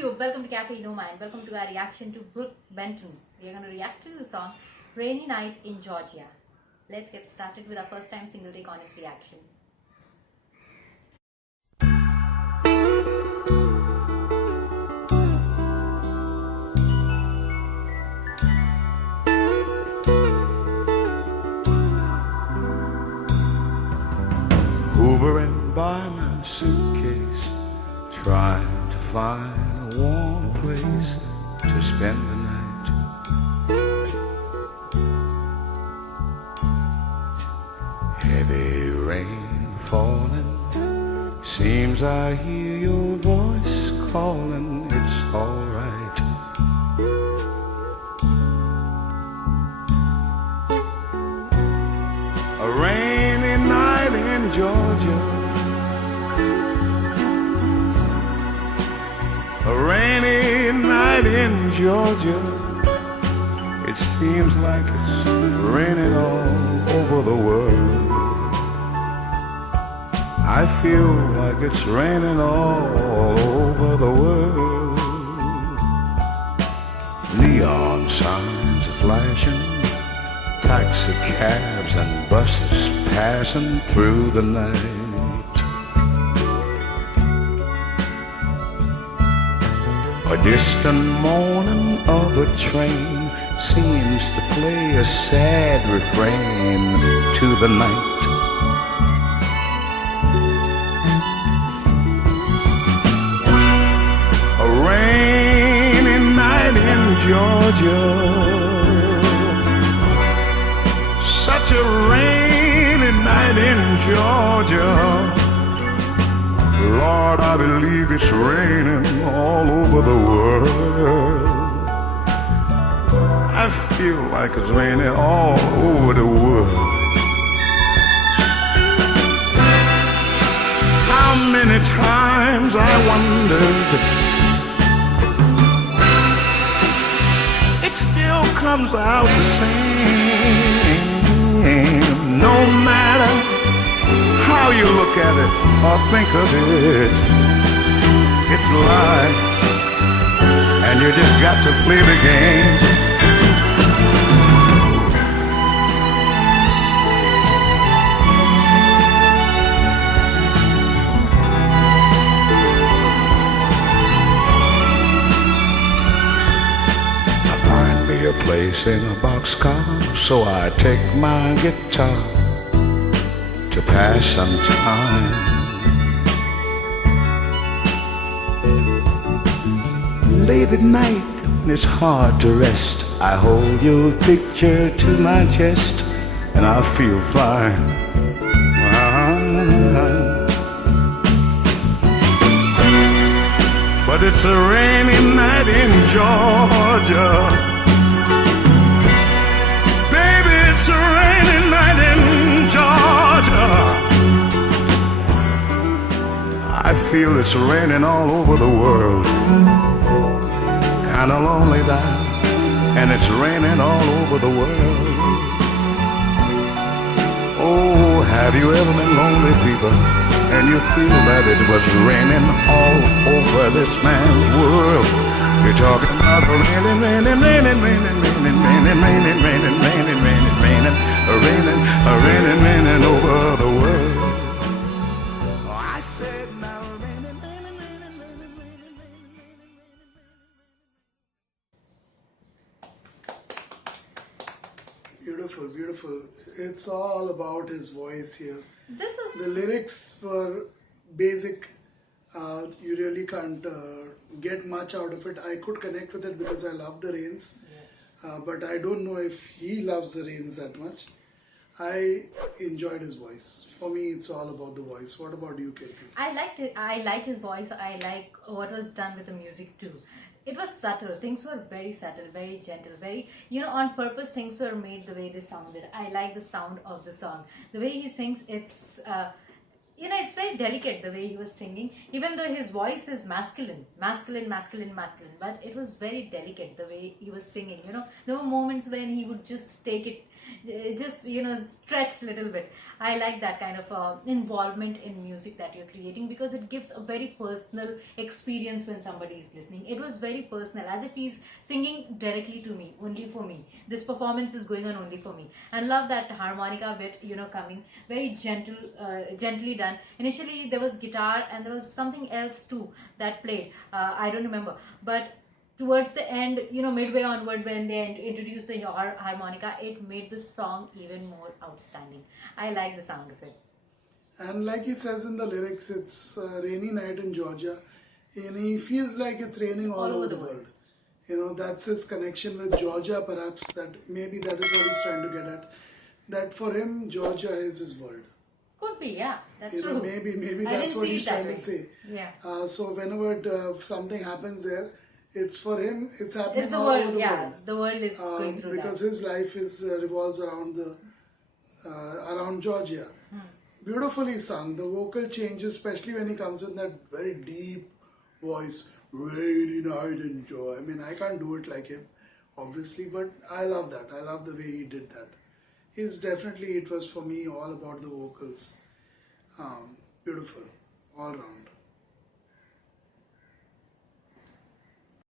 Savio, welcome to Cafe Enoma and welcome to our reaction to Brooke Benton. We are going to react to the song Rainy Night in Georgia. Let's get started with our first time single take honest reaction. Hovering by my suitcase, trying to find a warm place to spend the night. Heavy rain falling, seems I hear your voice calling. It's alright. A rainy night in Georgia, a rainy night in Georgia. It seems like it's raining all over the world. I feel like it's raining all over the world. Neon signs are flashing, taxi cabs and buses passing through the night. A distant moaning of a train seems to play a sad refrain to the night. A rainy night in Georgia, such a rainy night in Georgia. Lord, I believe it's raining all over the world. I feel like it's raining all over the world. How many times I wondered, it still comes out the same. No matter how you look at it or think of it, it's life, and you just got to play the game. I find me a place in a boxcar, so I take my guitar to pass some time. Late at night, when it's hard to rest, I hold your picture to my chest, and I feel fine. But it's a rainy night in Georgia. Baby, it's a rainy night in Georgia. I feel it's raining all over the world. Kinda lonely now, and it's raining all over the world. Oh, have you ever been lonely, people, and you feel that it was raining all over this man's world? You're talking about raining, raining, raining, raining, raining, raining, raining, raining, raining, raining, raining, raining, raining, raining over the world. Oh, I said now raining, raining, raining, raining, raining, raining. Beautiful, beautiful. It's all about his voice here. This is The lyrics were basic. You really can't get much out of it. I could connect with it because I love the rains. yes. But I don't know if he loves the rains that much. I enjoyed his voice. For me, it's all about the voice. What about you, Kirti? I liked it. I like his voice. I like what was done with the music too. It was subtle. Things were very subtle, very gentle, very, on purpose things were made the way they sounded. I like the sound of the song. The way he sings, you know, it's very delicate the way he was singing, even though his voice is masculine, but it was very delicate the way he was singing. You know, there were moments when he would just take it, just, you know, stretch a little bit. I like that kind of involvement in music that you're creating, because it gives a very personal experience when somebody is listening. It was very personal, as if he's singing directly to me, only for me. This performance is going on only for me. And love that harmonica bit, you know, coming very gentle, gently done. Initially there was guitar and there was something else too that played. I don't remember, but towards the end, you know, midway onward, when they introduced the harmonica, it made the song even more outstanding. I like the sound of it. And like he says in the lyrics, it's a rainy night in Georgia, and he feels like it's raining all over the world. You know, that's his connection with Georgia, perhaps. That maybe that is what he's trying to get at. That for him, Georgia is his world. Could be, yeah, that's You true. know, maybe I that's didn't what see he's it that trying way. to say. Yeah. So whenever something happens there, it's for him. It's happening It's the all world, over the yeah. world. The world is going through Because that. his life is revolves around the around Georgia. Beautifully sung. The vocal changes, especially when he comes with that very deep voice. Rainy night in Georgia. I mean, I can't do it like him, obviously, but I love that. I love the way he did that. He's definitely, it was for me all about the vocals. Beautiful, all round.